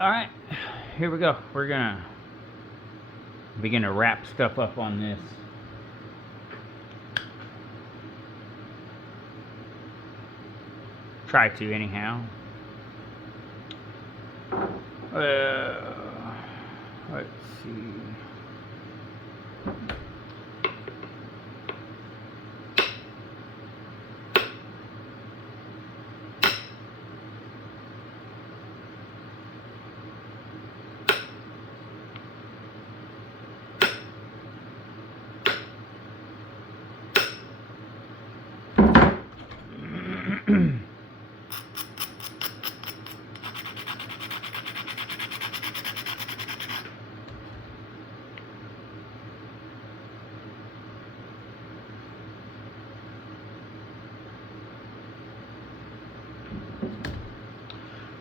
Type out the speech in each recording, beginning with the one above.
Alright, here we go. We're gonna begin to wrap stuff up on this. Try to, anyhow. Let's see.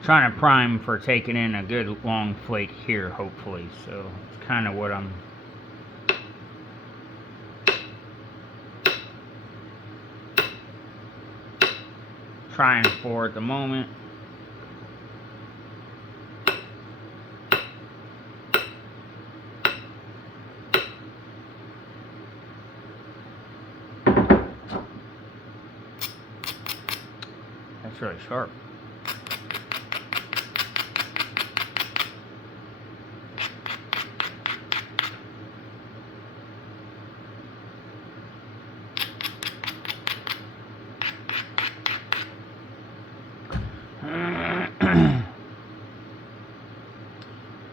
Trying to prime for taking in a good long flake here, hopefully. So it's kind of what I'm trying for at the moment. That's really sharp.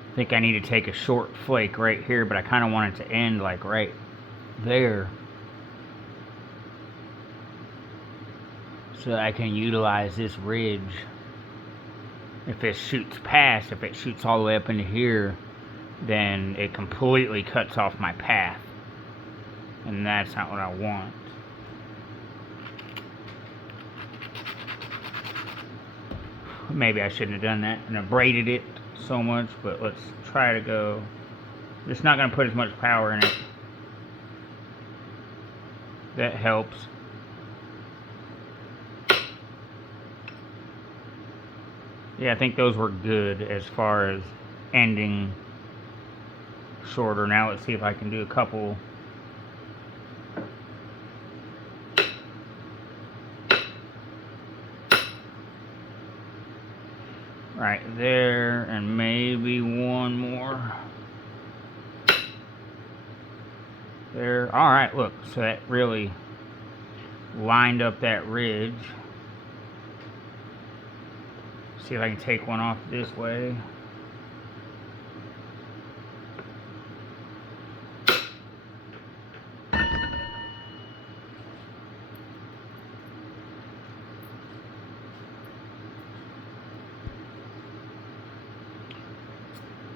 I think I need to take a short flake right here, but I kind of want it to end like right there, so that I can utilize this ridge. If it shoots past, if it shoots all the way up into here, then it completely cuts off my path, and that's not what I want. Maybe I shouldn't have done that and abraded it so much, but let's try to go. It's not going to put as much power in it. That helps. Yeah, I think those were good as far as ending shorter. Now let's see if I can do a couple. Right there, and maybe one more. There. Alright, look, so that really lined up that ridge. See if I can take one off this way.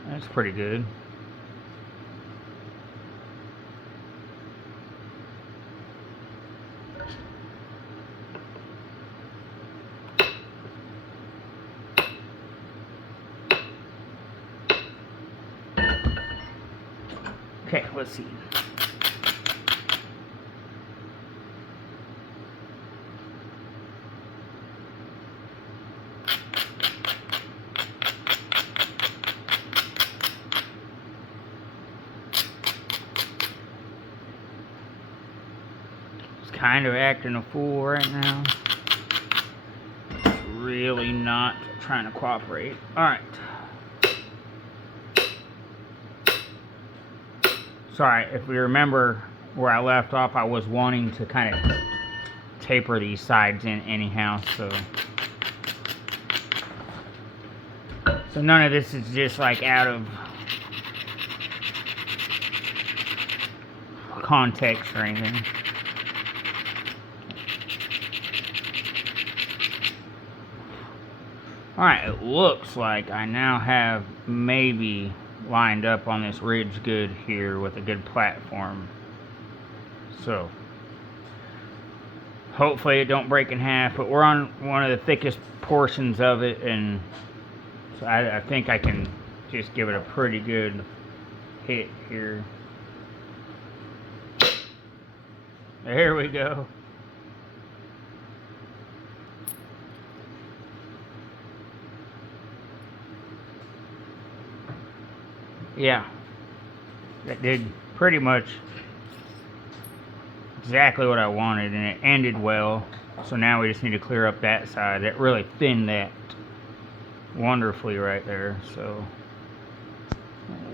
That's pretty good. Okay, let's see. It's kind of acting a fool right now. It's really not trying to cooperate. Alright. Sorry, if we remember where I left off, I was wanting to kind of taper these sides in anyhow, so none of this is just like out of context or anything. Alright, it looks like I now have maybe lined up on this ridge good here with a good platform. So hopefully it don't break in half, but we're on one of the thickest portions of it, and so I think I can just give it a pretty good hit here. There we go. Yeah, that did pretty much exactly what I wanted, and it ended well. So now we just need to clear up that side. That really thinned that wonderfully right there. So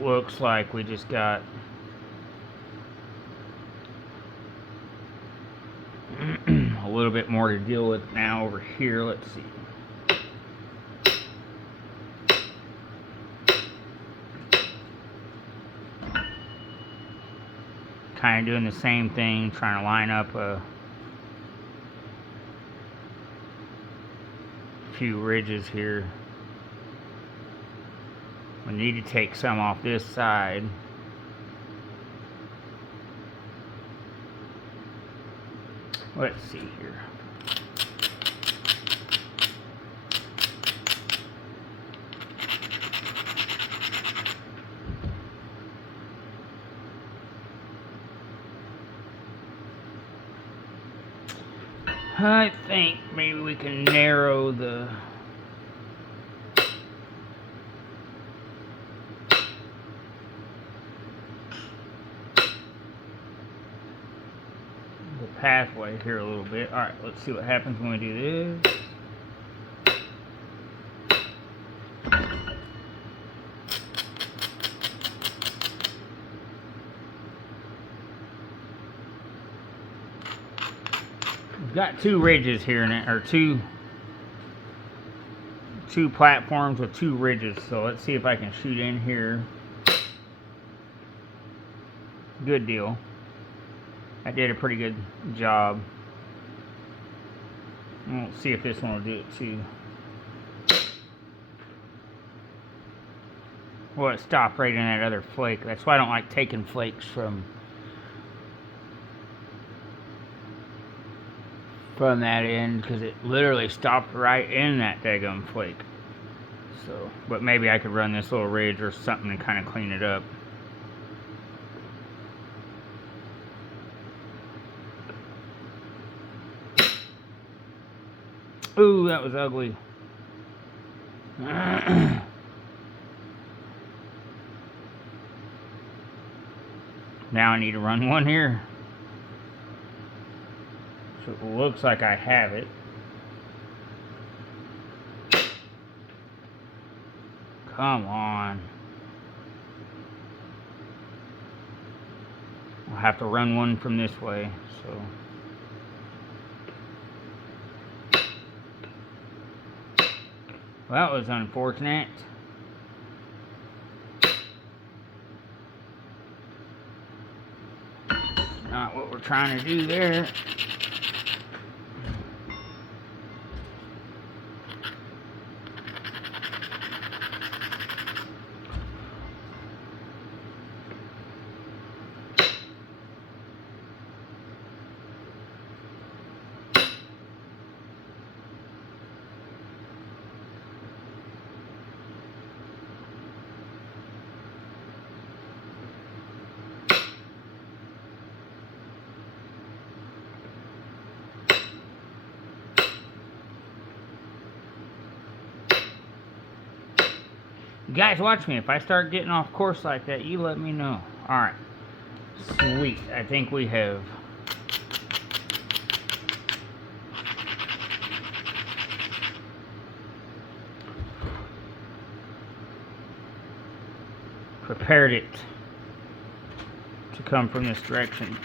looks like we just got a little bit more to deal with now over here. Let's see. Kind of doing the same thing, trying to line up a few ridges here. We need to take some off this side. Let's see here. I think maybe we can narrow the pathway here a little bit. Alright, let's see what happens when we do this. We've got two ridges here, or two platforms with two ridges. So let's see if I can shoot in here. Good deal. I did a pretty good job. And we'll see if this one will do it too. Well, it stopped right in that other flake. That's why I don't like taking flakes from that end, because it literally stopped right in that daggum flake. So, but maybe I could run this little ridge or something and kind of clean it up. Ooh, that was ugly. Now I need to run one here. So it looks like I have it. Come on. I'll have to run one from this way, so. Well, that was unfortunate. Not what we're trying to do there. You guys watch me. If I start getting off course like that, you let me know. Alright. Sweet. I think we have prepared it to come from this direction.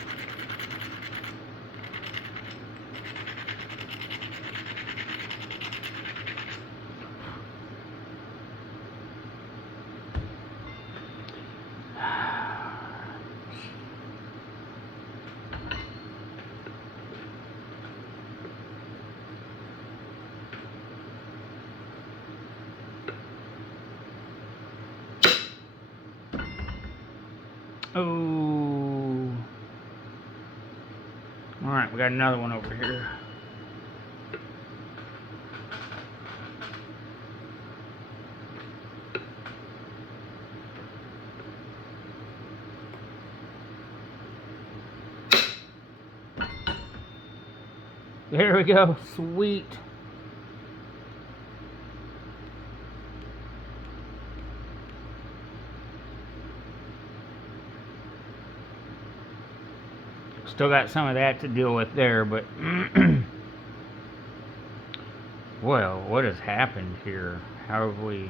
Oh. Alright, we got another one over here. There we go. Sweet. Still got some of that to deal with there, but well, what has happened here? How have we...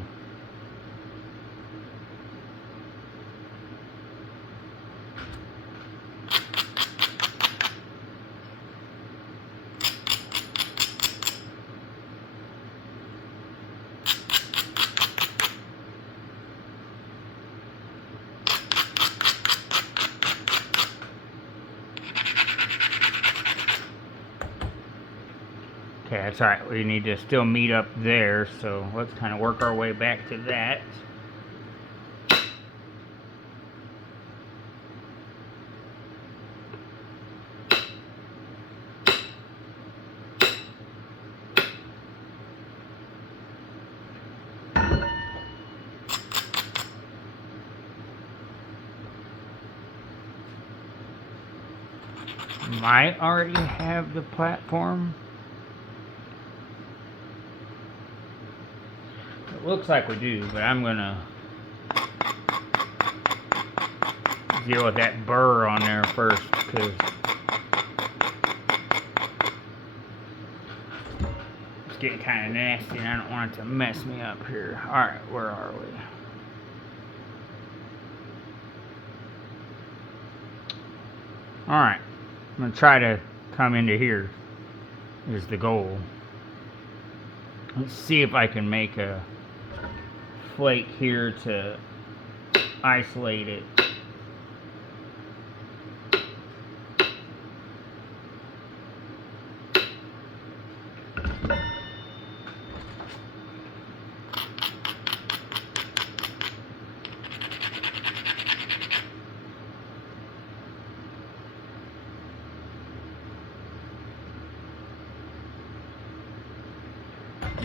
Okay, that's alright. We need to still meet up there, so let's kind of work our way back to that. Might already have the platform. It looks like we do, but I'm gonna deal with that burr on there first, because it's getting kind of nasty and I don't want it to mess me up here. Alright, where are we? Alright, I'm gonna try to come into here, is the goal. Let's see if I can make a flake here to isolate it.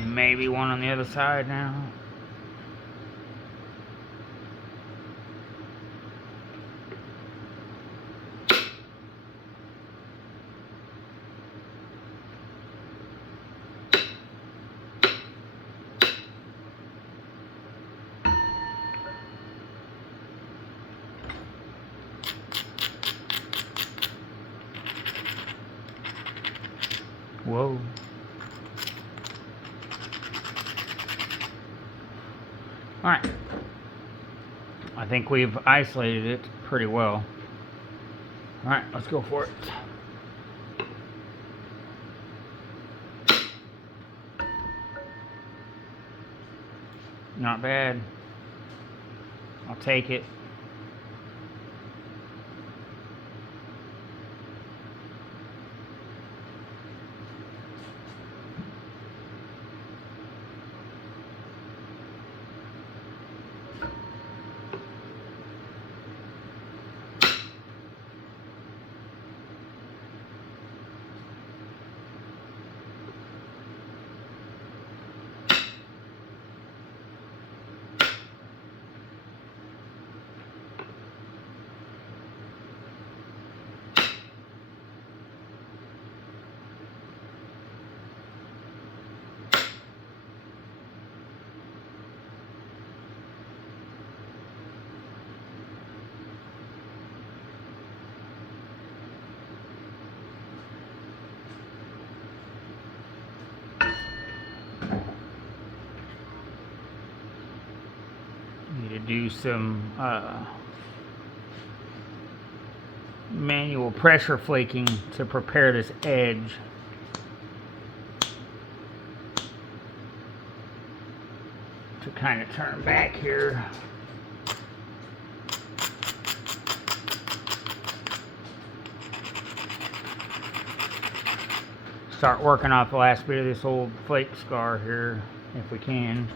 Maybe one on the other side now. Whoa. Alright. I think we've isolated it pretty well. Alright, let's go for it. Not bad. I'll take it. Need to do some manual pressure flaking to prepare this edge. To kind of turn back here. Start working off the last bit of this old flake scar here, if we can.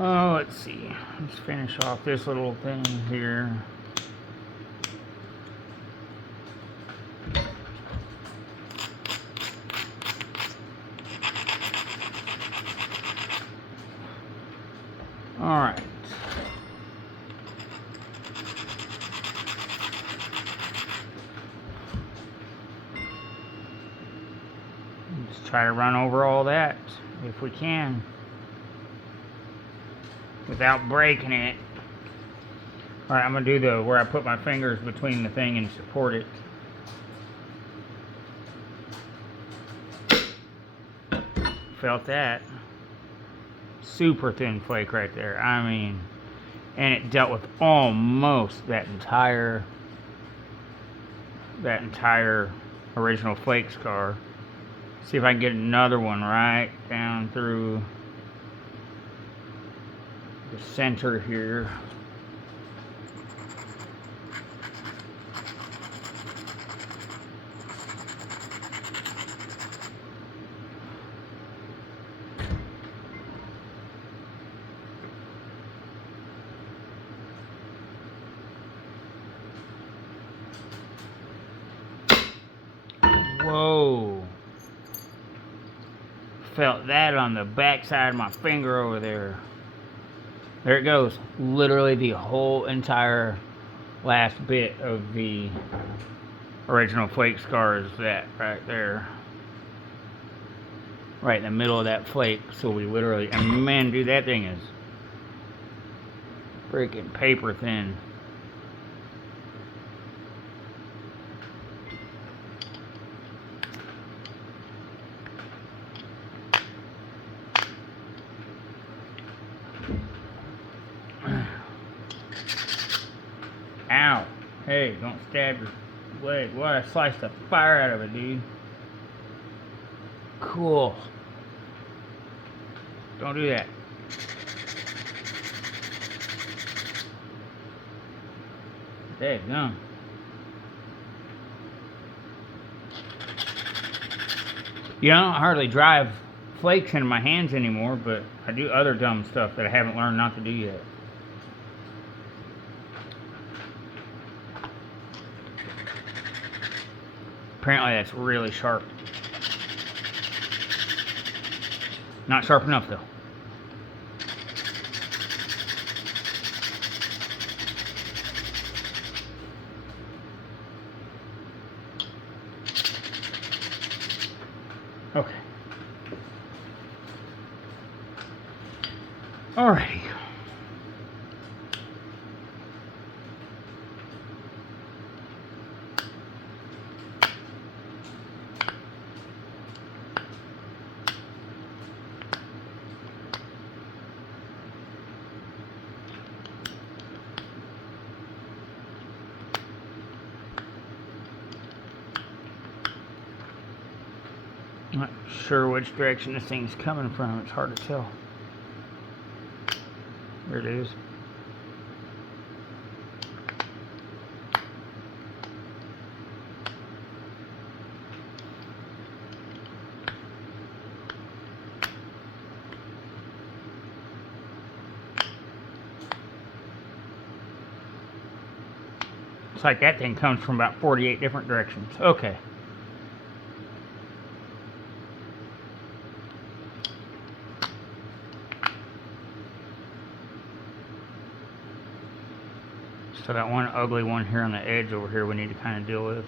Oh, let's see. Let's finish off this little thing here. All right. Let's try to run over all that if we can. without breaking it. Alright, I'm going to do the where I put my fingers between the thing and support it. Felt that. Super thin flake right there. I mean, and it dealt with almost that entire original flake scar. See if I can get another one right down through the center here. Whoa. Felt that on the back side of my finger over there. There it goes. Literally the whole entire last bit of the original flake scar is that right there. Right in the middle of that flake. So we literally, and man, dude, that thing is freaking paper thin. Ow. Hey, don't stab your leg. Boy, I sliced the fire out of it, dude. Cool. Don't do that. Daggum. You know, I don't hardly drive flakes into my hands anymore, but I do other dumb stuff that I haven't learned not to do yet. Apparently that's really sharp. Not sharp enough though. Okay. Alrighty. Not sure which direction this thing's coming from. It's hard to tell. There it is. It's like that thing comes from about 48 different directions. Okay. So that one ugly one here on the edge over here we need to kind of deal with.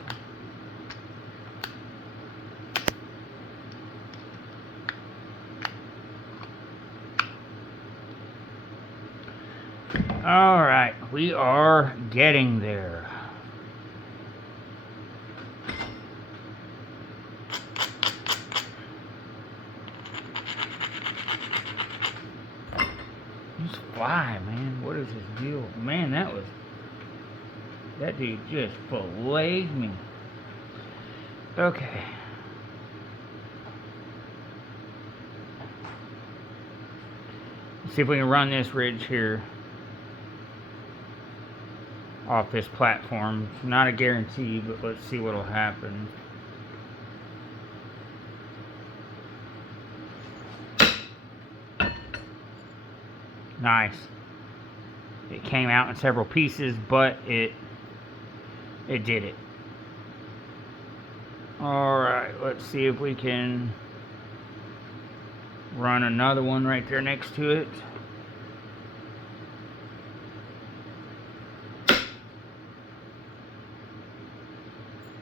Alright, we are getting there. This fly, man, what is this deal? Man, that dude just filleted me. Okay. Let's see if we can run this ridge here off this platform. Not a guarantee, but let's see what'll happen. Nice. It came out in several pieces, but it did it. Alright, let's see if we can run another one right there next to it.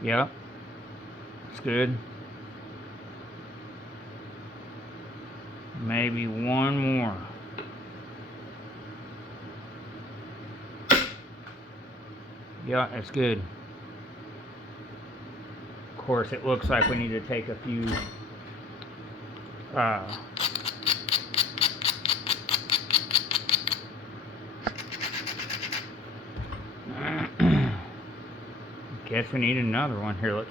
Yep. That's good. Maybe one more. Yeah, that's good. Of course, it looks like we need to take a few guess we need another one here. Let's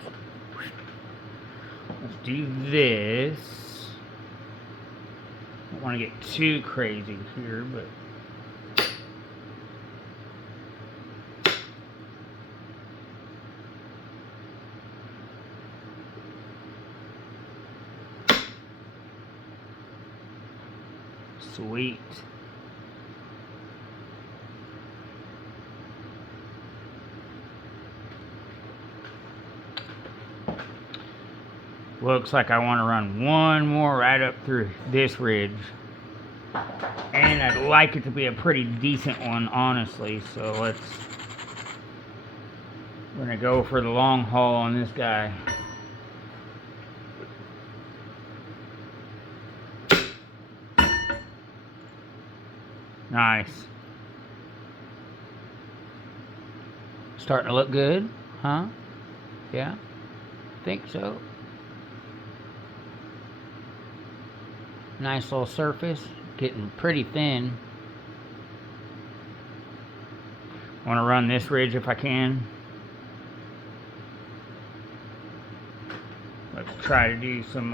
do this. Don't want to get too crazy here, but sweet. Looks like I want to run one more right up through this ridge. And I'd like it to be a pretty decent one, honestly. So we're going to go for the long haul on this guy. Nice. Starting to look good, huh? Yeah, think so. Nice little surface, getting pretty thin. Want to run this ridge if I can. Let's try to do some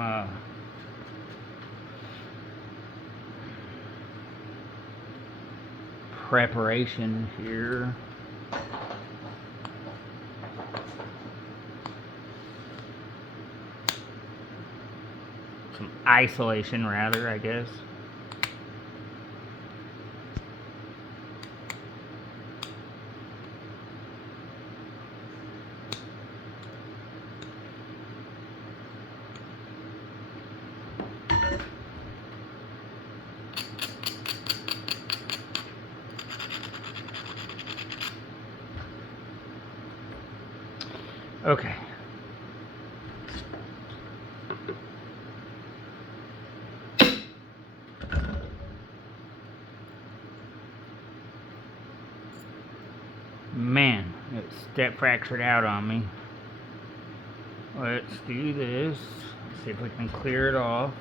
preparation here. Some isolation, rather, I guess. Okay. Man, it step fractured out on me. Let's do this. See if we can clear it off.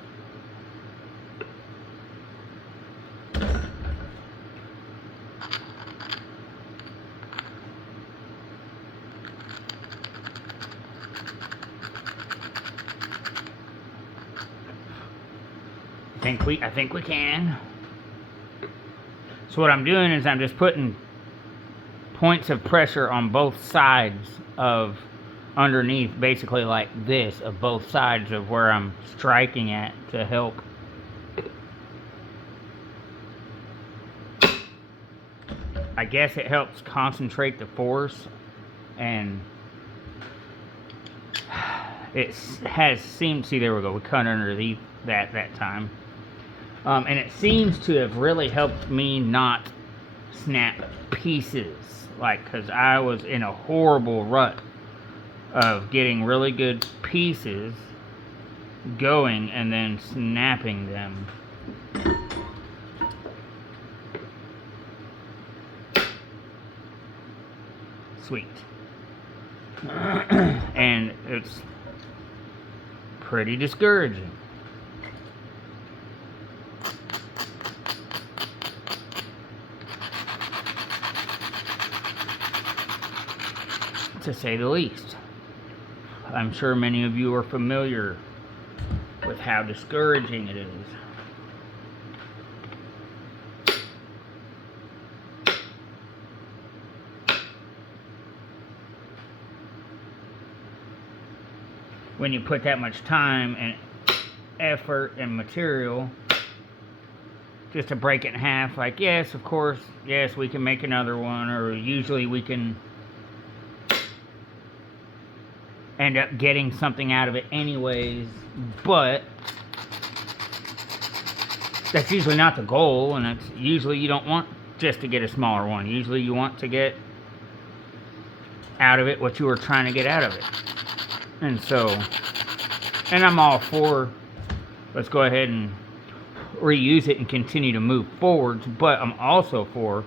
I think we can. So what I'm doing is I'm just putting points of pressure on both sides of underneath, basically like this, of both sides of where I'm striking at to help I guess it helps concentrate the force, and it has seemed, see, there we go, we cut underneath that time. And it seems to have really helped me not snap pieces, like, because I was in a horrible rut of getting really good pieces going and then snapping them. Sweet. And it's pretty discouraging. To say the least. I'm sure many of you are familiar with how discouraging it is. When you put that much time and effort and material just to break it in half, like, yes, of course, yes, we can make another one, or usually we can end up getting something out of it anyways, but that's usually not the goal, and it's usually you don't want just to get a smaller one. Usually you want to get out of it what you were trying to get out of it. And so, and I'm all for, let's go ahead and reuse it and continue to move forwards, but I'm also for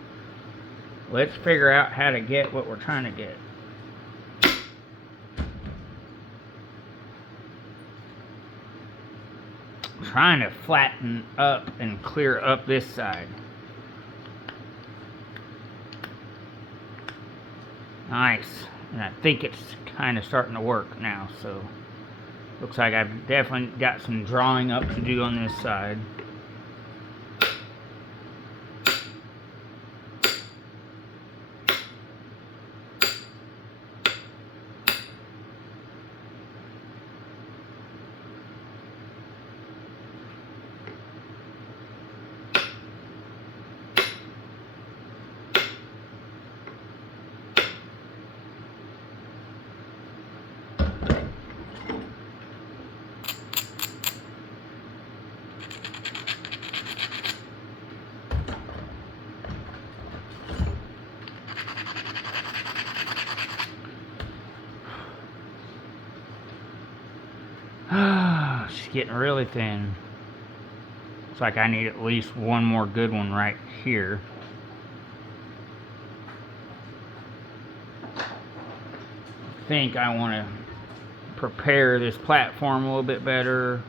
let's figure out how to get what we're trying to get. I'm trying to flatten up and clear up this side. Nice. And I think it's kind of starting to work now, so looks like I've definitely got some drawing up to do on this side. She's getting really thin. Looks like I need at least one more good one right here. I think I want to prepare this platform a little bit better.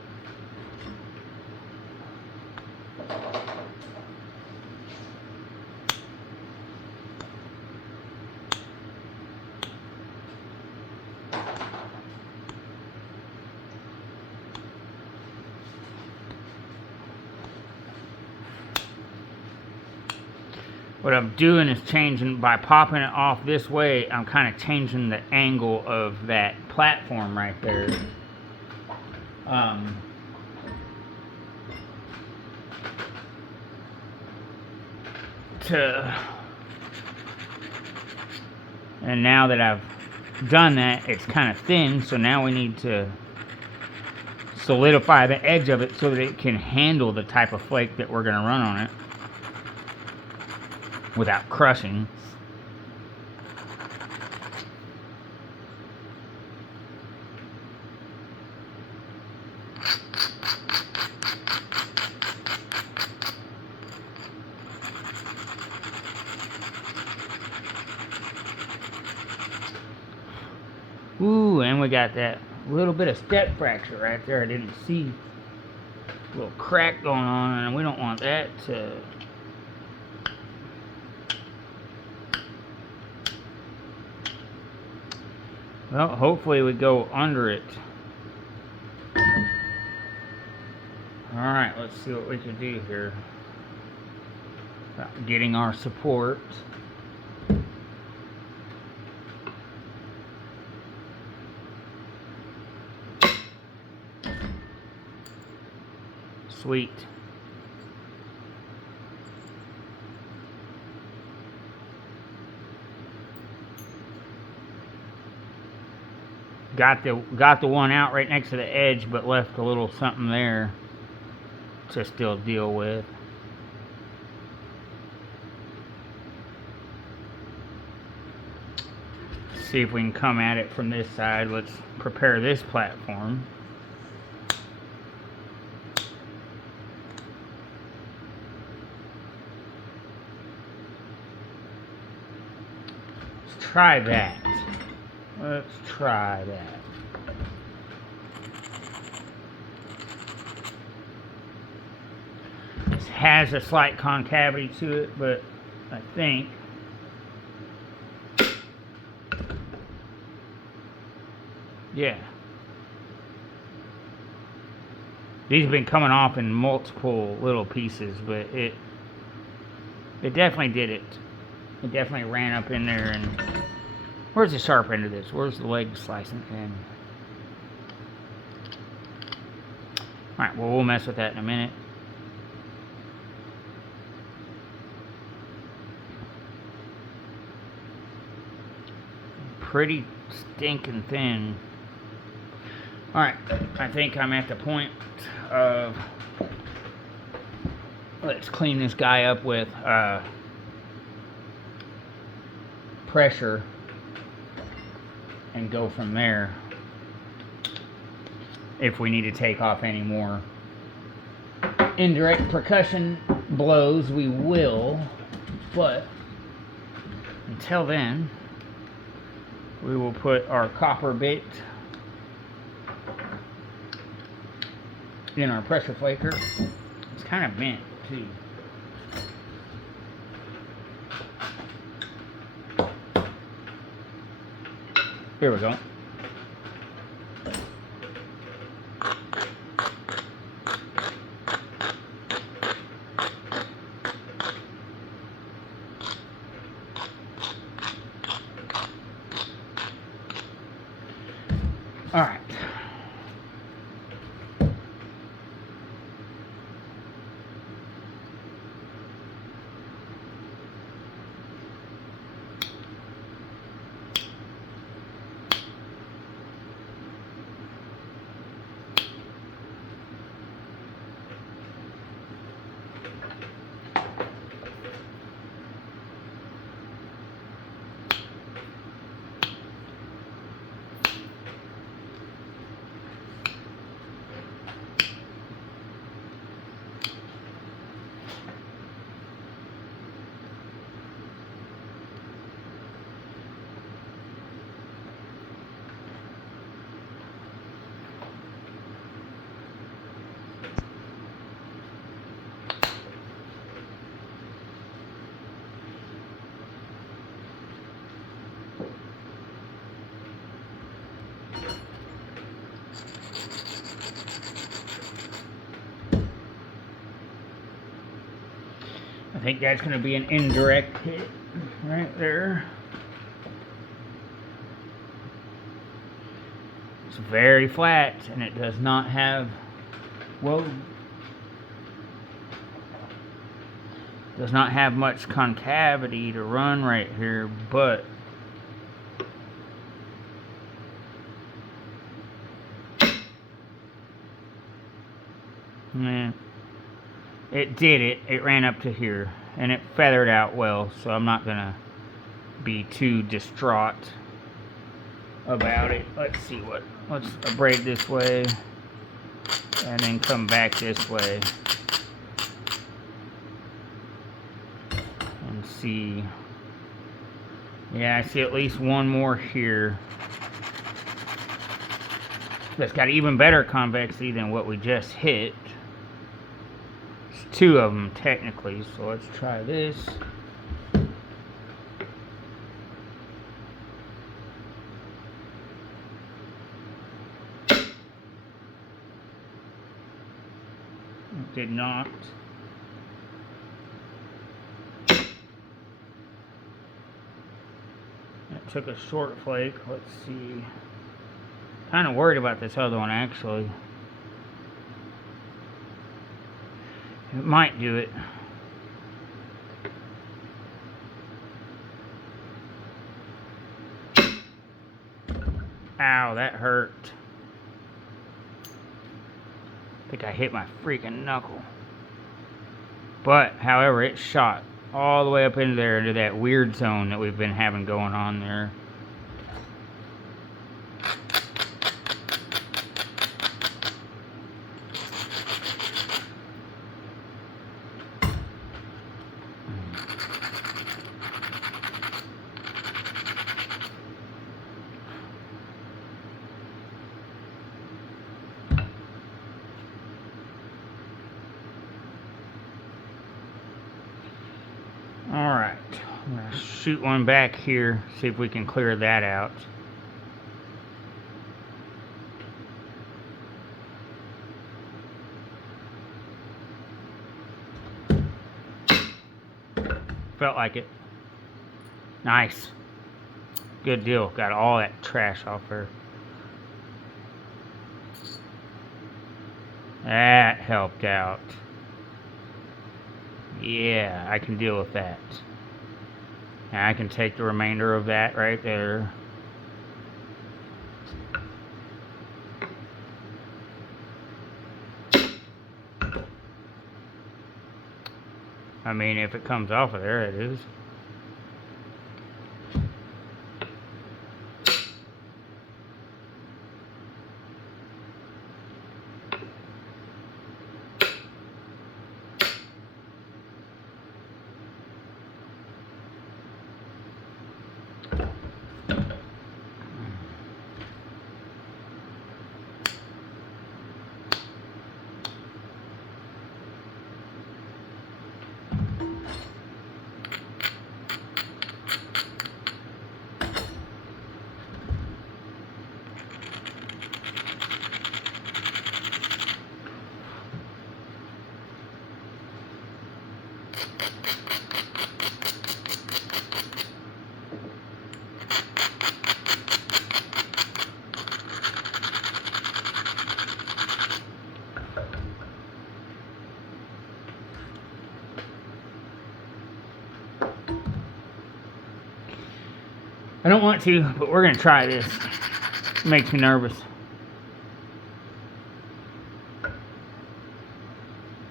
What I'm doing is changing, by popping it off this way, I'm kind of changing the angle of that platform right there. And now that I've done that, it's kind of thin, so now we need to solidify the edge of it so that it can handle the type of flake that we're going to run on it without crushing. Ooh, and we got that little bit of step fracture right there. I didn't see. A little crack going on, and we don't want that to... Well, hopefully we go under it. Alright, let's see what we can do here. Getting our support. Sweet. Got the one out right next to the edge, but left a little something there to still deal with. See if we can come at it from this side. Let's prepare this platform. Let's try that. Let's try that. This has a slight concavity to it, but I think yeah. These have been coming off in multiple little pieces, but it definitely did it. It definitely ran up in there. And where's the sharp end of this? Where's the leg slicing end? Alright, well, we'll mess with that in a minute. Pretty stinking thin. Alright, I think I'm at the point of... Let's clean this guy up with pressure and go from there. If we need to take off any more indirect percussion blows, we will, but Until then, we will put our copper bit in our pressure flaker. It's kind of bent too. Here we go. All right. I think that's going to be an indirect hit right there. It's very flat and it does not have, well, does not have much concavity to run right here, but man, it did it. It ran up to here and it feathered out well, so I'm not gonna be too distraught about it. Let's see what, let's braid this way and then come back this way and see. Yeah, I see at least one more here that's got even better convexity than what we just hit. It's two of them technically, so let's try this. It did not. It took a short flake. Let's see. Kind of worried about this other one actually. It might do it. Ow, that hurt. I think I hit my freaking knuckle. But, however, it shot all the way up into there, into that weird zone that we've been having going on there. Alright, I'm going to shoot one back here, see if we can clear that out. Felt like it. Nice. Good deal. Got all that trash off there. That helped out. Yeah, I can deal with that. And I can take the remainder of that right there. I mean, if it comes off of there, it is. I don't want to, but we're going to try this. It makes me nervous.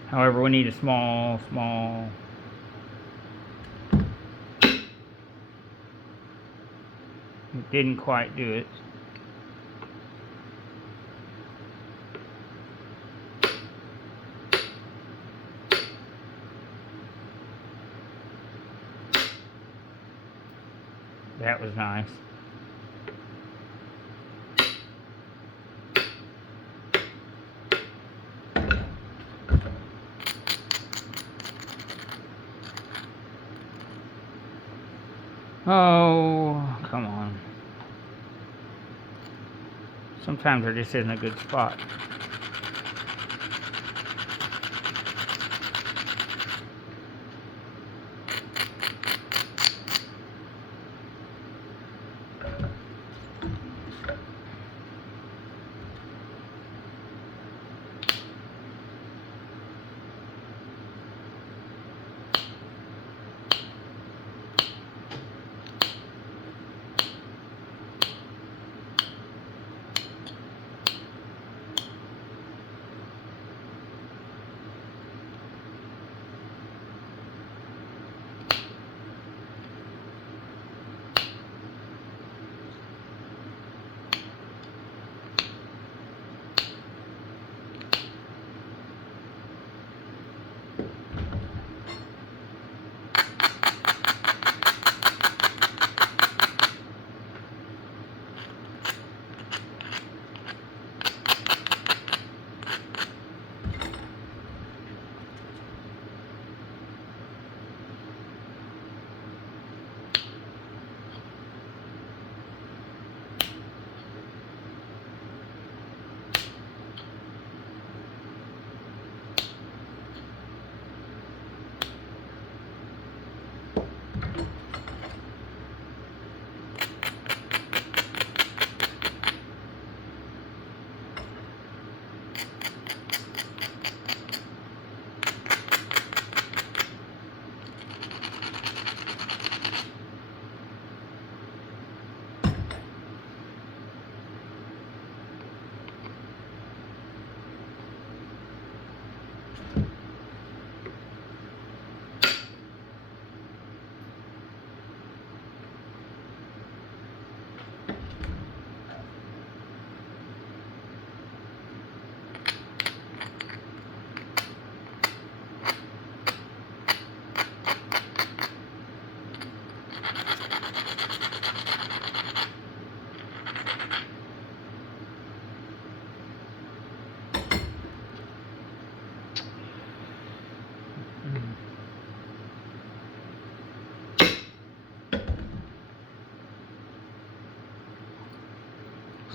However, we need a small. It didn't quite do it. That was nice. Oh, come on. Sometimes there just isn't a good spot.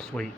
Sweet.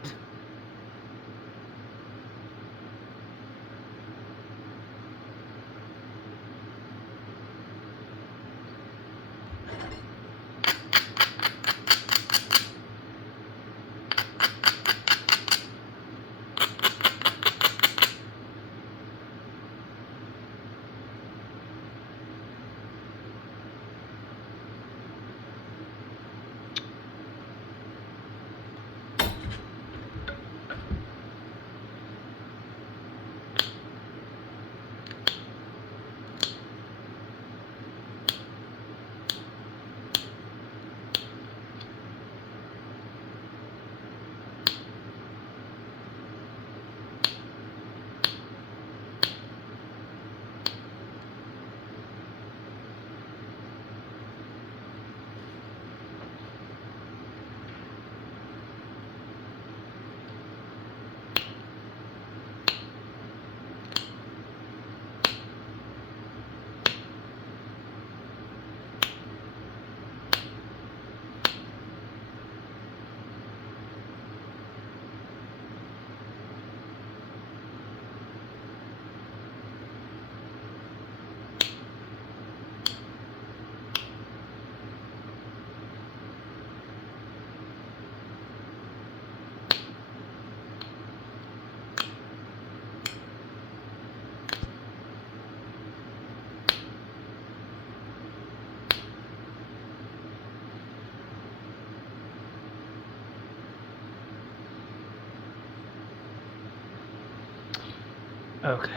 Okay.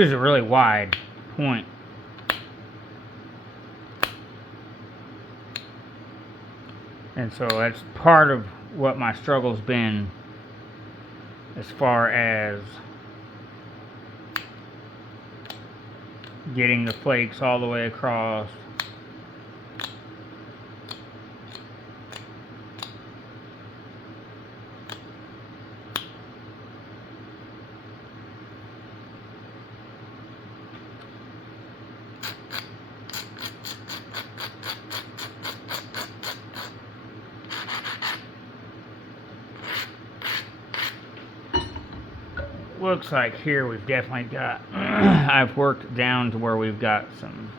This is a really wide point. And so that's part of what my struggle's been as far as getting the flakes all the way across. Looks like here we've definitely got, I've worked down to where we've got some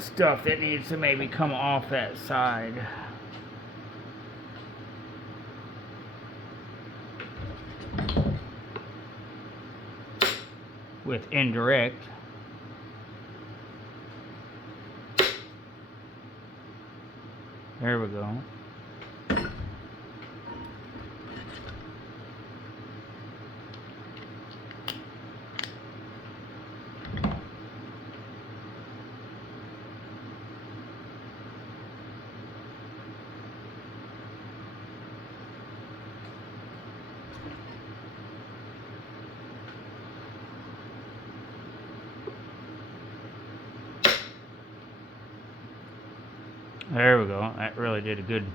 stuff that needs to maybe come off that side. With indirect. There we go. There we go. That really did a good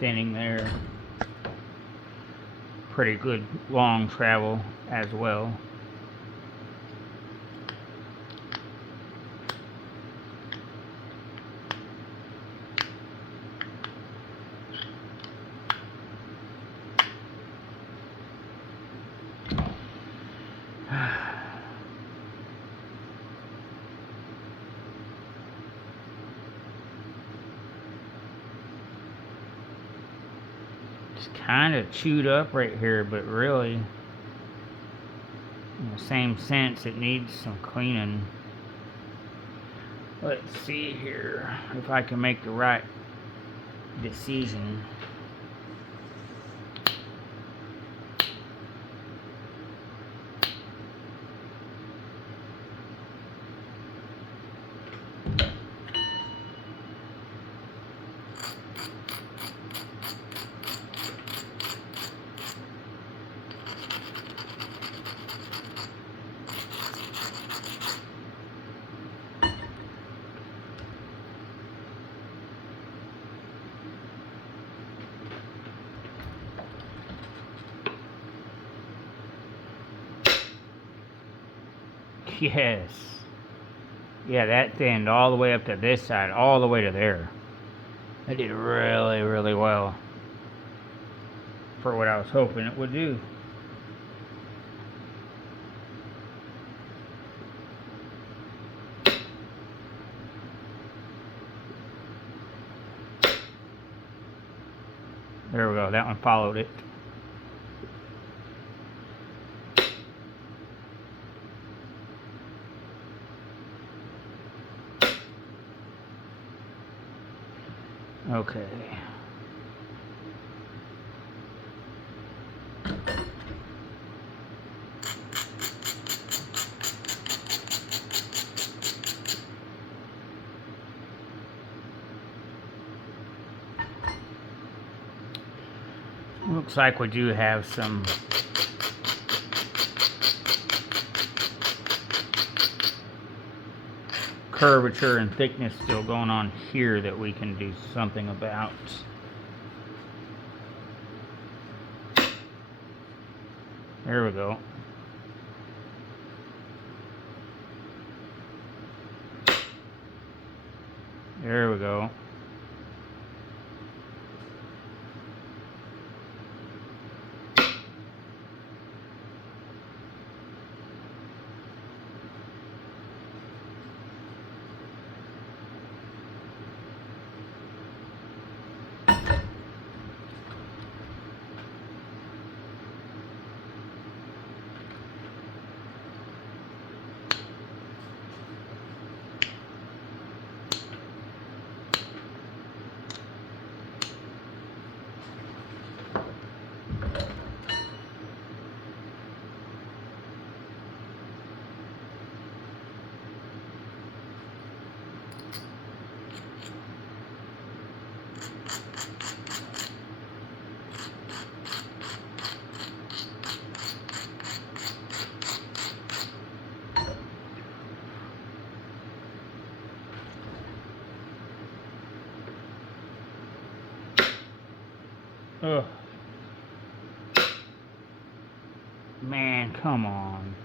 thinning there. Pretty good long travel as well. Kind of chewed up right here, but really in the same sense it needs some cleaning. Let's see here if I can make the right decision. Yes. Yeah, that thinned all the way up to this side, all the way to there. It did really, really well for what I was hoping it would do. There we go, that one followed it. Okay. Looks like we do have some curvature and thickness still going on here that we can do something about. There we go. There we go. Ugh. Man, come on.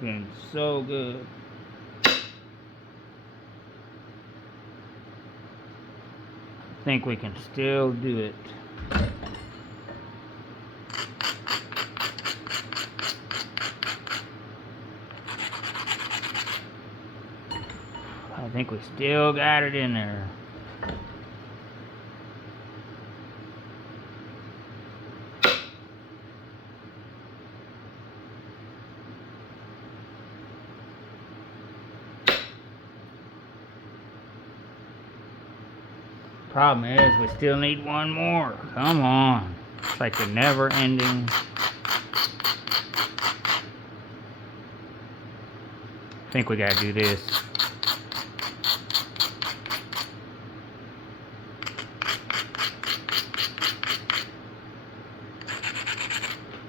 Been so good. I think we can still do it. I think we still got it in there. Problem is, we still need one more. Come on. It's like a never ending. I think we gotta do this.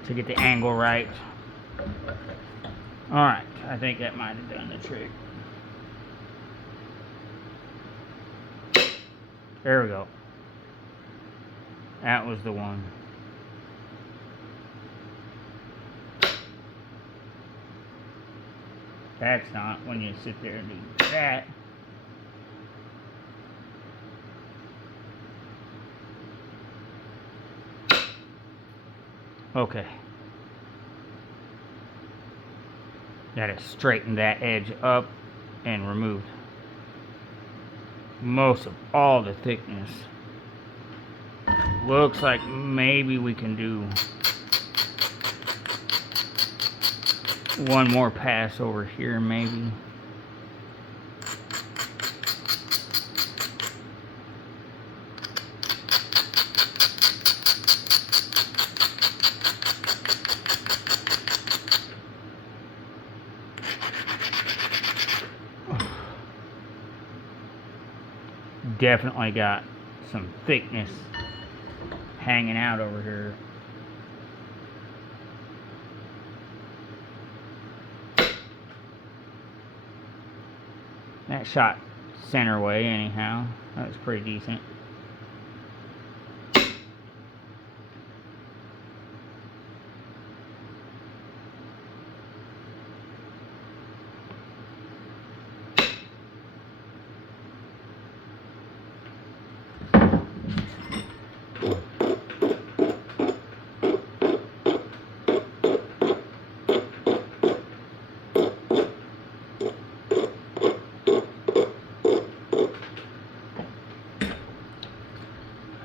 To get the angle right. Alright, I think that might have done the trick. There we go. That was the one. That's not when you sit there and do that. Okay. Gotta straighten that edge up and remove most of all the thickness. Looks like maybe we can do one more pass over here, maybe. definitely got some thickness hanging out over here. That shot center way anyhow. That was pretty decent.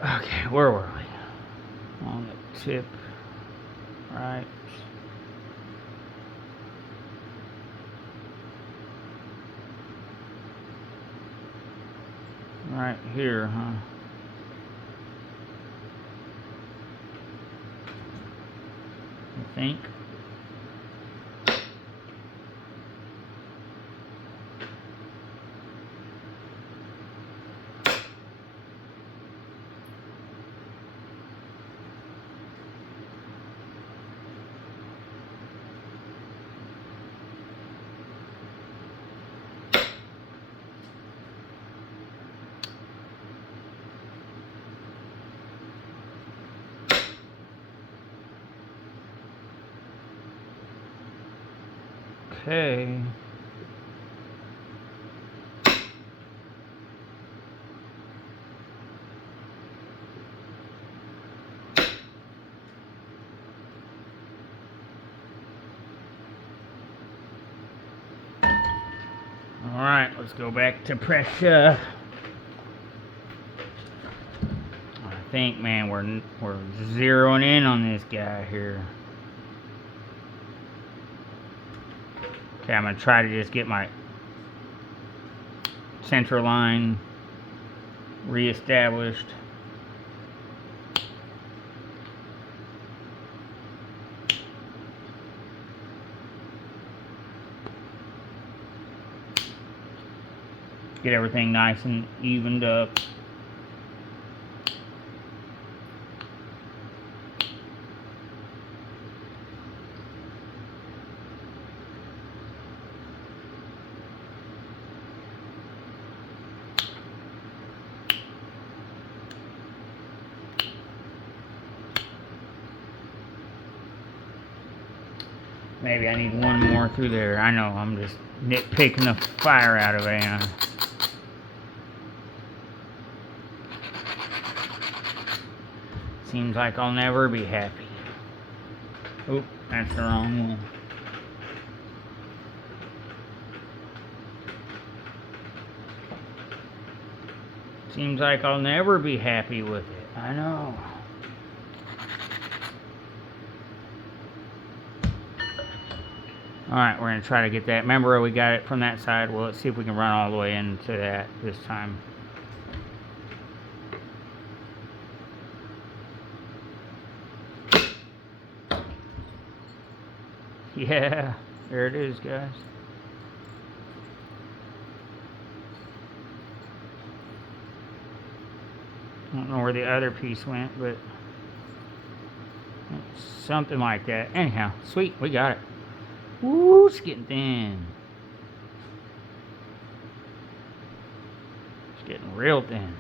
Okay, where were we? On the tip, right? Right here, huh? I think. Okay. Alright, let's go back to pressure. I think, man, we're zeroing in on this guy here. Okay, I'm going to try to just get my center line reestablished. Get everything nice and evened up. Maybe I need one more through there. I know, I'm just nitpicking the fire out of it. Seems like I'll never be happy. Oop, that's the wrong one. Seems like I'll never be happy with it. I know. Alright, we're going to try to get that. Remember, we got it from that side. Well, let's see if we can run all the way into that this time. Yeah, there it is, guys. I don't know where the other piece went, but something like that. Anyhow, sweet, we got it. Woo, it's getting thin. It's getting real thin.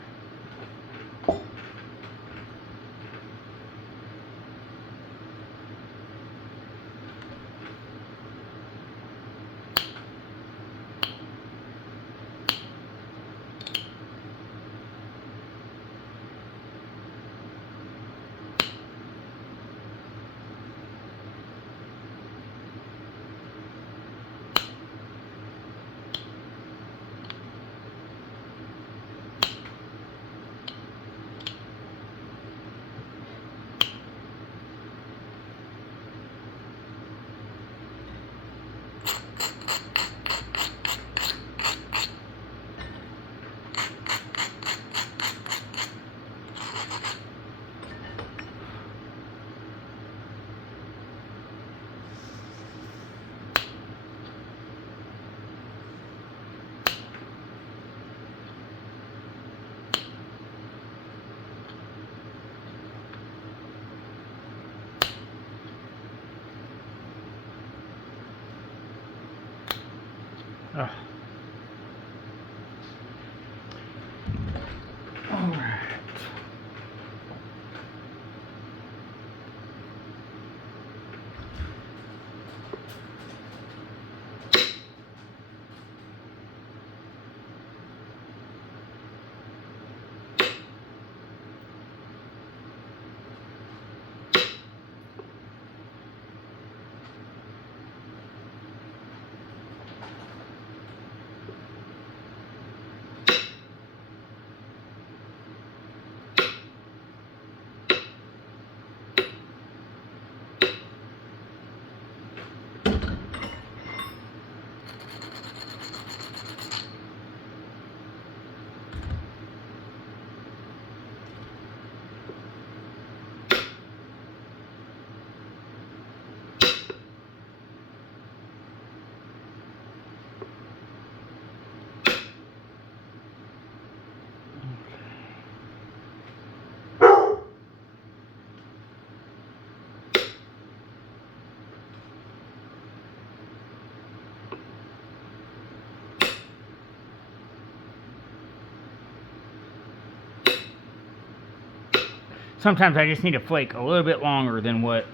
sometimes I just need to flake a little bit longer than what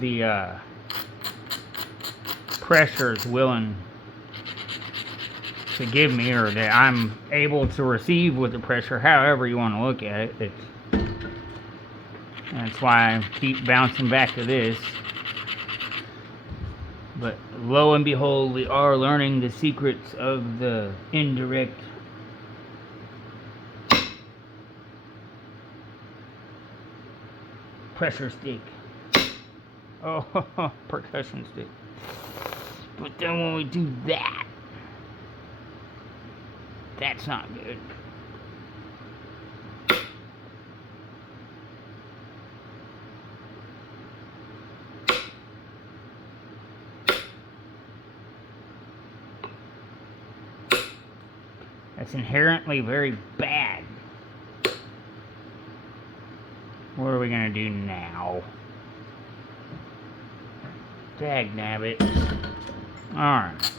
the pressure is willing to give me, or that I'm able to receive with the pressure, however you want to look at it. That's why I keep bouncing back to this. But lo and behold, we are learning the secrets of the indirect pressure stick. Oh, percussion stick. But then when we do that, that's not good. That's inherently very bad. What are we gonna do now? Dagnabbit. Alright.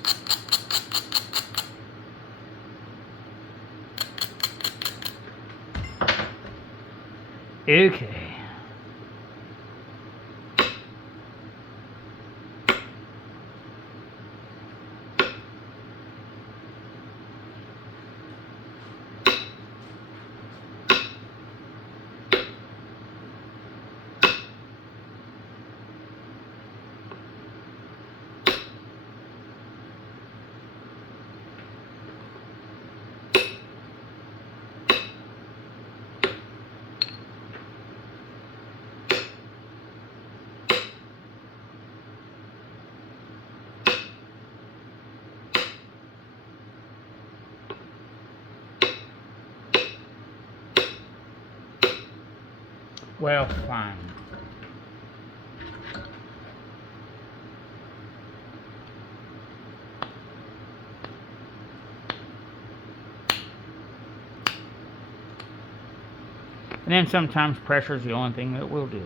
Okay. Well, fine. And then sometimes pressure is the only thing that will do it.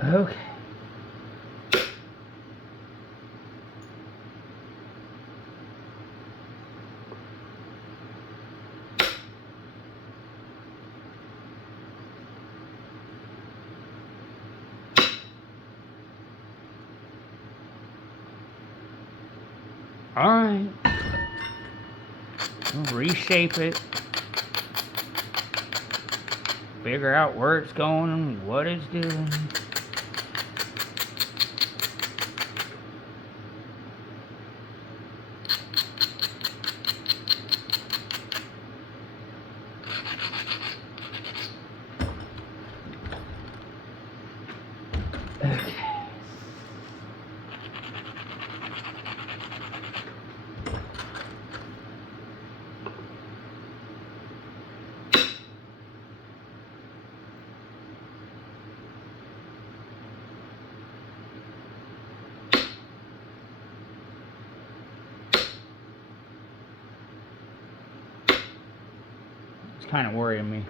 Okay. Alright. We'll reshape it. Figure out where it's going and what it's doing. It's kind of worrying me.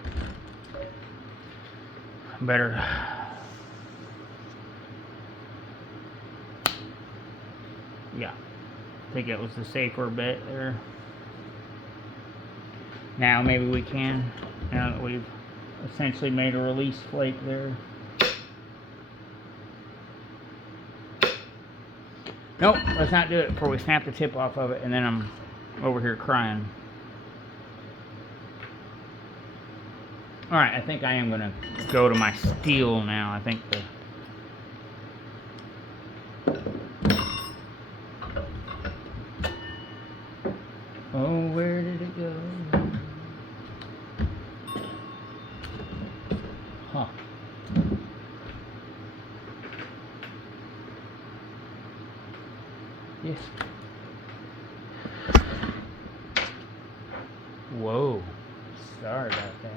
Better. Yeah. I think it was the safer bet there. Now maybe we can. Now that we've essentially made a release flake there. Nope, let's not do it before we snap the tip off of it, and then I'm over here crying. Alright, I think I am going to go to my steel now. I think the... Oh, where did it go? Whoa. Sorry about that.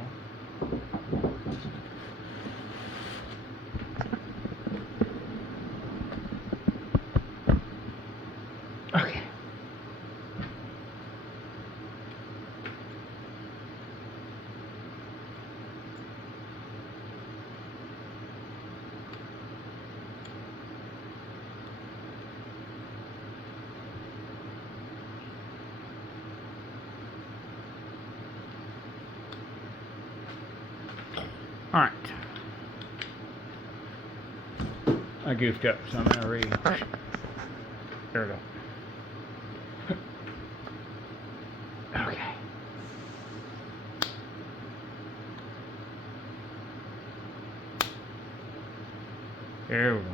Okay. Alright. I goofed up, so I'm going to There we go. Okay. There we go.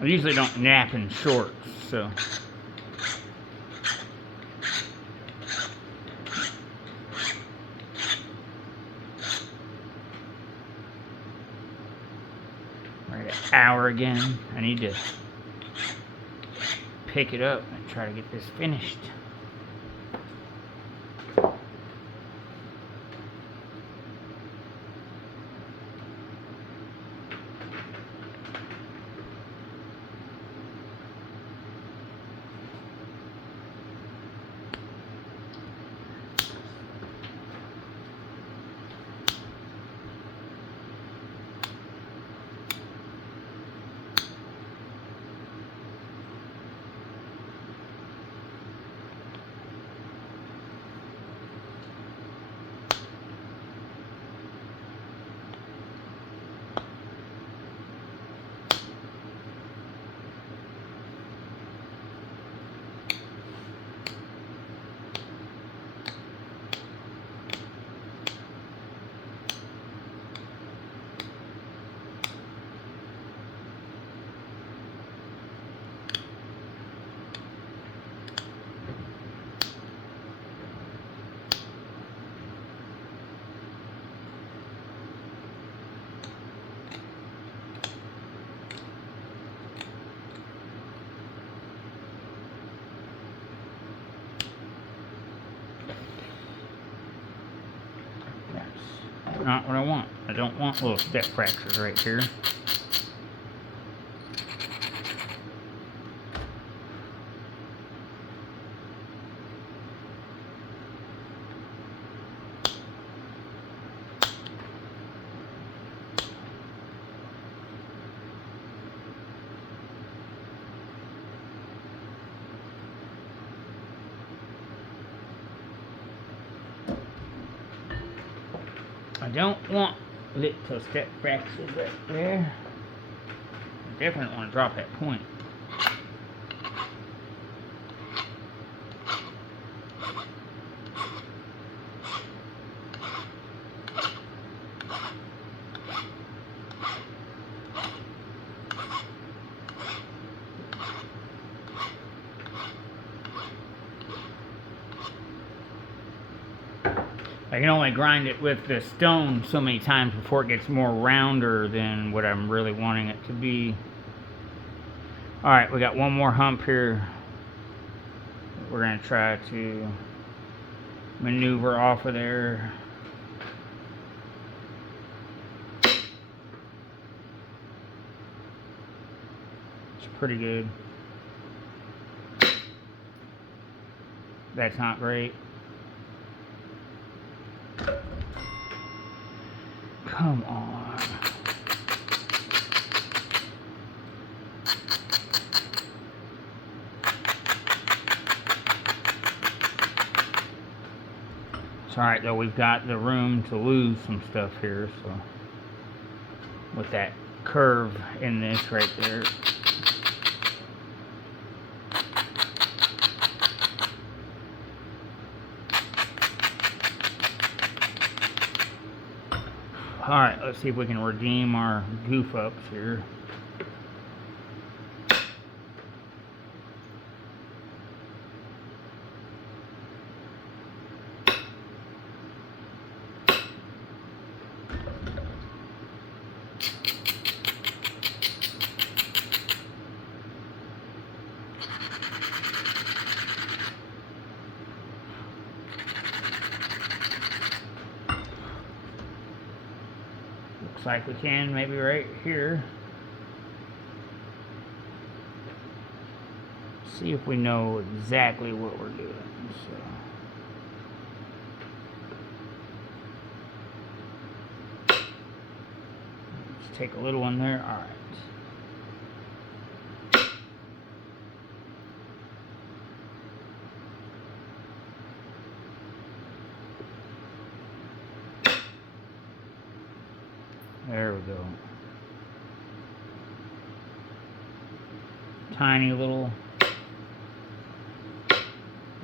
I usually don't nap in shorts, so. We're at an hour again. I need to pick it up and try to get this finished. Not what I want. I don't want little step fractures right here. I don't want little step fractures right there. I definitely want to drop that point. I can only grind it with the stone so many times before it gets more rounder than what I'm really wanting it to be. Alright, we got one more hump here. We're going to try to maneuver off of there. It's pretty good. That's not great. Come on. It's alright though, we've got the room to lose some stuff here, so with that curve in this right there. Alright, let's see if we can redeem our goof ups here. like we can, maybe right here. See if we know exactly what we're doing. So. Let's take a little one there. All right. There we go. Tiny little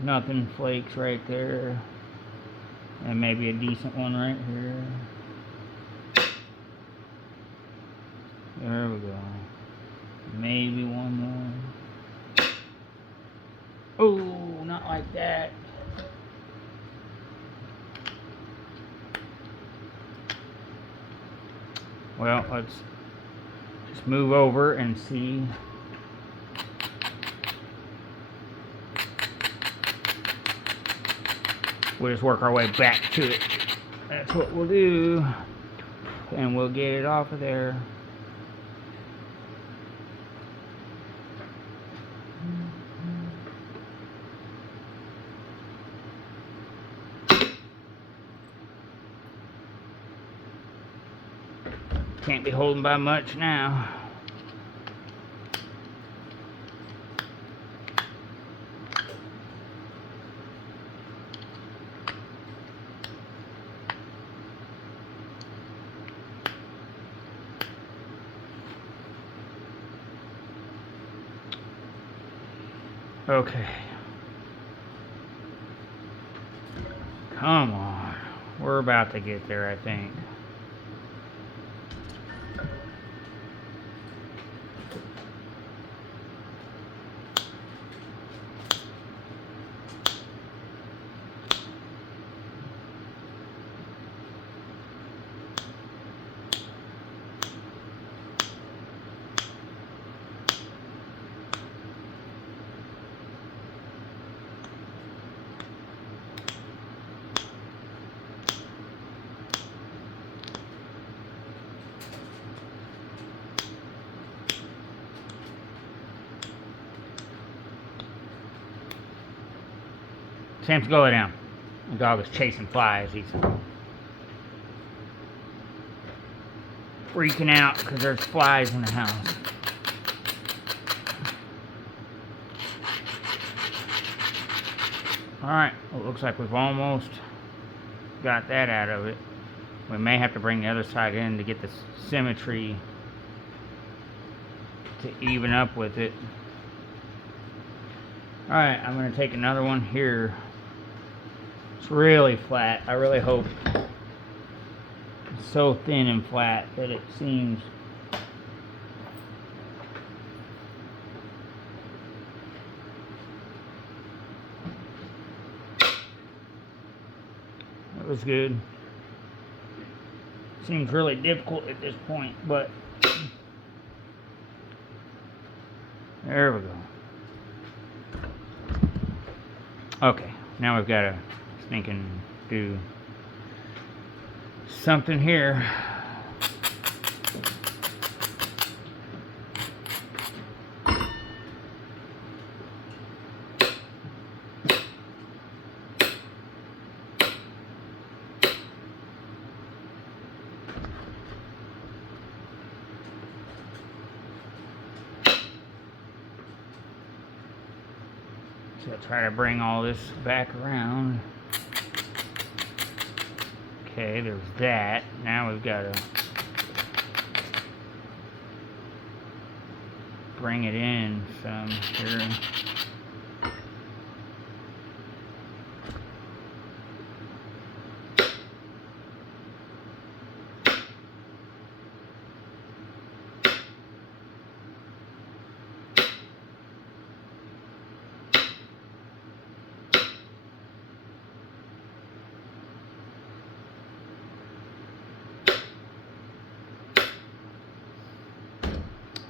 nothing flakes right there. And maybe a decent one right here. There we go. Maybe one more. Oh, not like that. Well, let's just move over and see. We'll just work our way back to it. That's what we'll do. And we'll get it off of there. Can't be holding by much now. Okay. Come on. We're about to get there, I think. Sam's go lay down. The dog is chasing flies. He's freaking out because there's flies in the house. Alright, well, it looks like we've almost got that out of it. We may have to bring the other side in to get the symmetry to even up with it. Alright, I'm going to take another one here. It's really flat. I really hope it's so thin and flat that it seems that was good. Seems really difficult at this point, but there we go. Okay, now we've got to stinking do something here. So I'll try to bring all this back around. Okay, there's that. Now we've got to bring it in some here.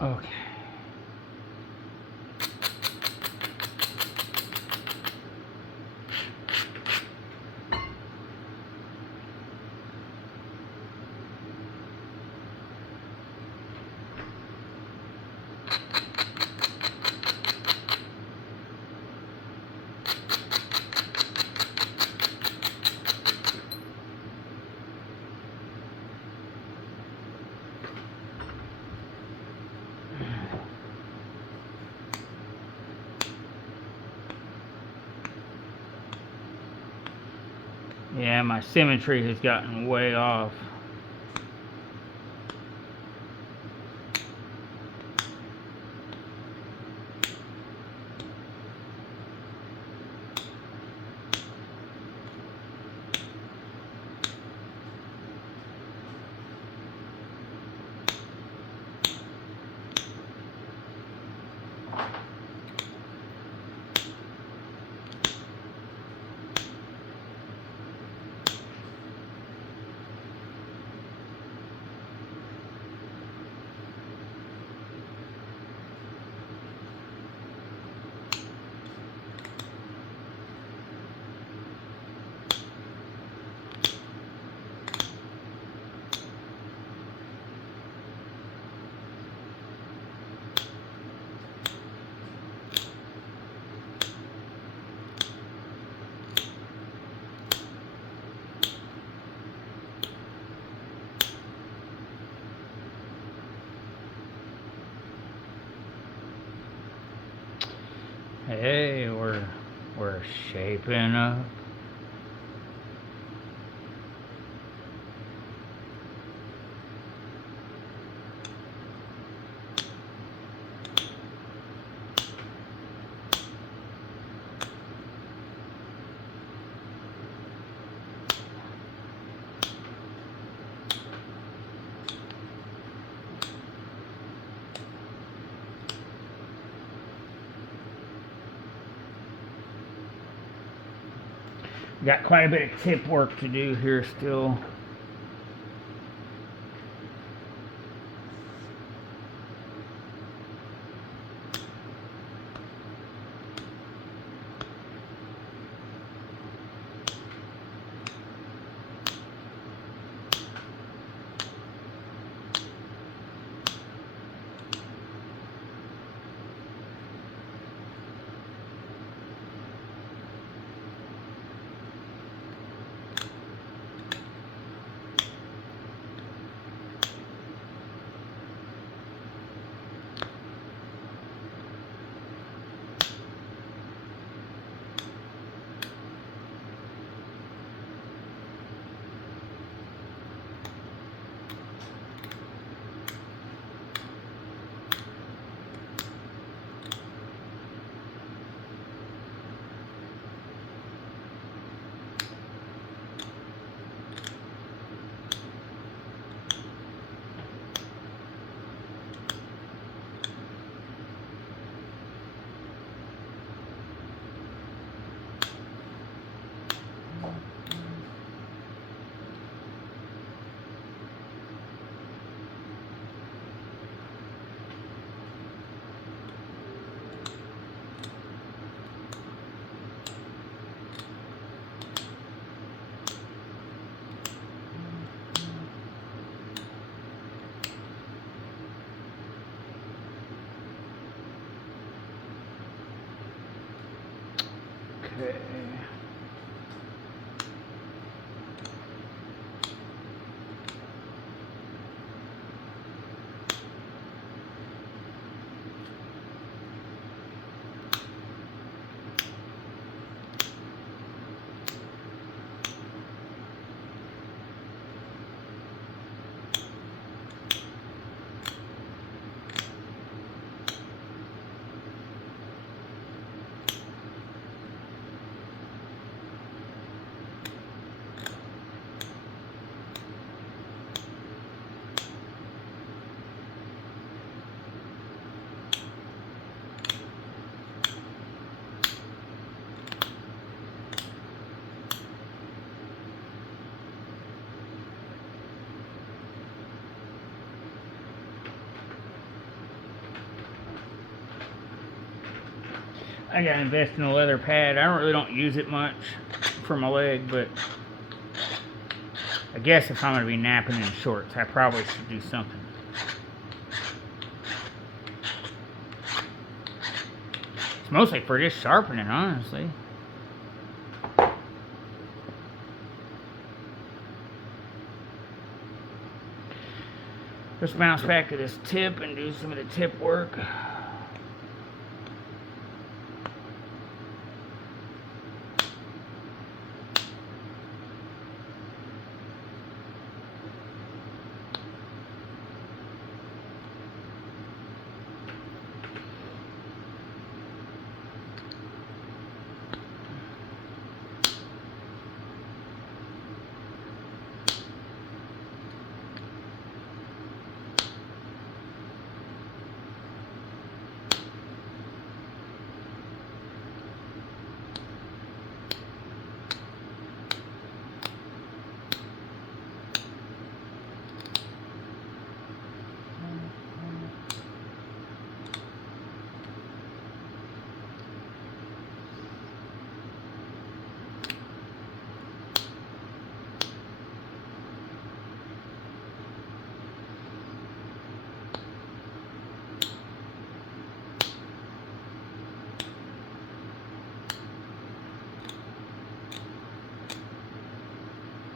Okay. Yeah, my symmetry has gotten way off. Hey, we're shaping up. Got quite a bit of tip work to do here still. Okay. I gotta invest in a leather pad. I don't use it much for my leg, but I guess if I'm gonna be napping in shorts, I probably should do something. It's mostly for just sharpening, honestly. Let's bounce back to this tip and do some of the tip work.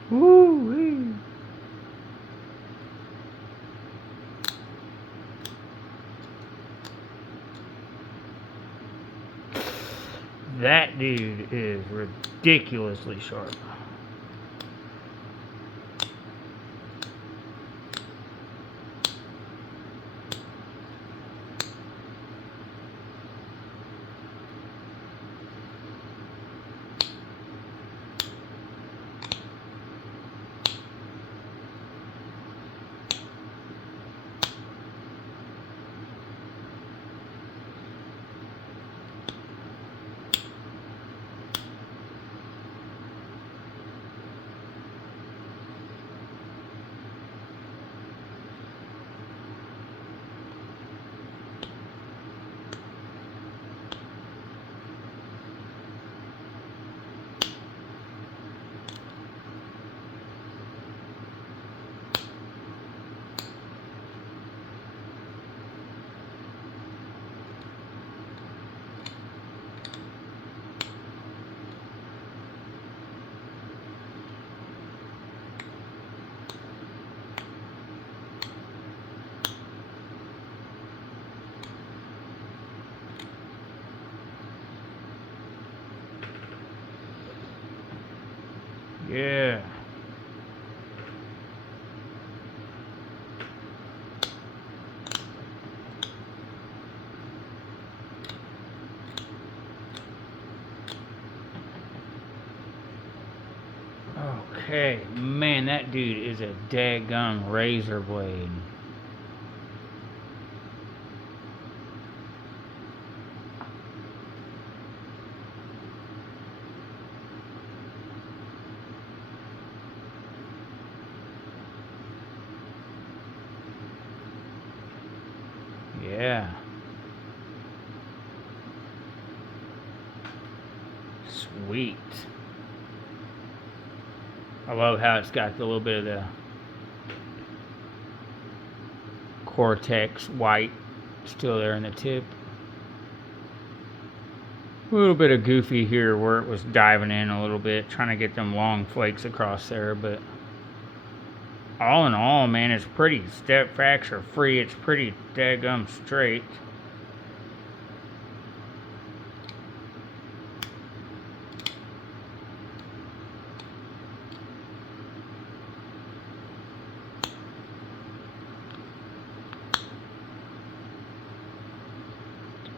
Woo-wee. That dude is ridiculously sharp. Yeah. Okay, man, that dude is a daggum razor blade. Yeah. Sweet. I love how it's got a little bit of the Cortex white still there in the tip. A little bit of goofy here where it was diving in a little bit, trying to get them long flakes across there, but all in all, man, it's pretty step fracture free. It's pretty daggum straight.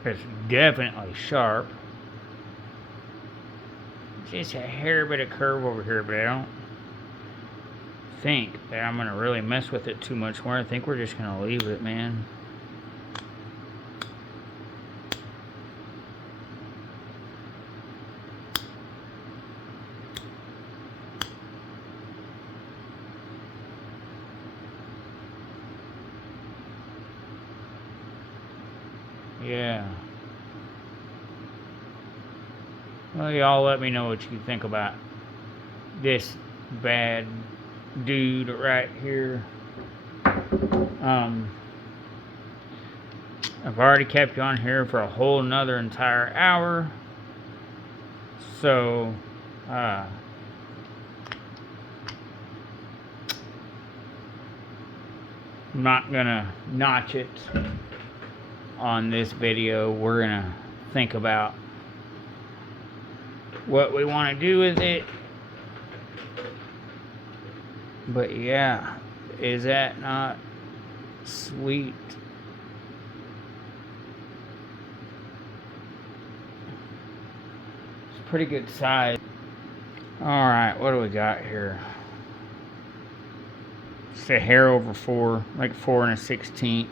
It's definitely sharp. Just a hair bit of curve over here, but I don't think that I'm gonna really mess with it too much more. I think we're just gonna leave it, man. Yeah. Well, y'all let me know what you think about this bad dude right here. I've already kept you on here for a whole nother entire hour. So, I'm not gonna notch it on this video. We're gonna think about what we want to do with it. But yeah, is that not sweet? It's pretty good size. Alright, what do we got here? It's a hair over 4, like 4 1/16.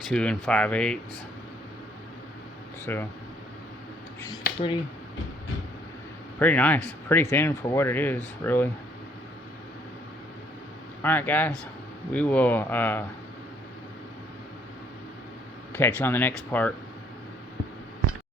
Two and 5/8. So pretty nice, pretty thin for what it is, really. Alright guys, we will catch you on the next part.